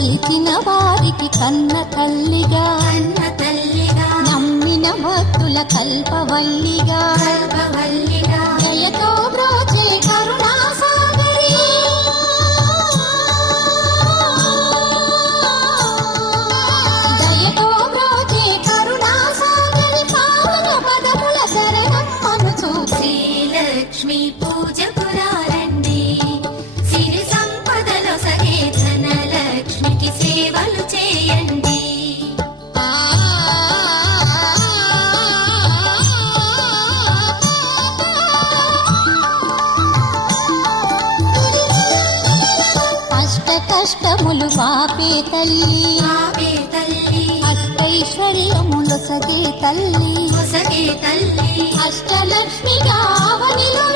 కొలిచిన వారికి కన్న తల్లిగా నమ్మిన భక్తుల కల్పవల్లిగా దయతో బ్రోచే కరుణా సాగరి దయతో బ్రోచే కరుణా సాగరి పావన పదముల శరణం మనుచు శ్రీలక్ష్మి పూజకు రండి సిరి సంపదలో సగే ధనలక్ష్మికి సేవలు చేయండి. కష్టములు పాపే తల్లి అష్టైశ్వర్యములు సగే తల్లి అష్టలక్ష్మిగా అవనిలో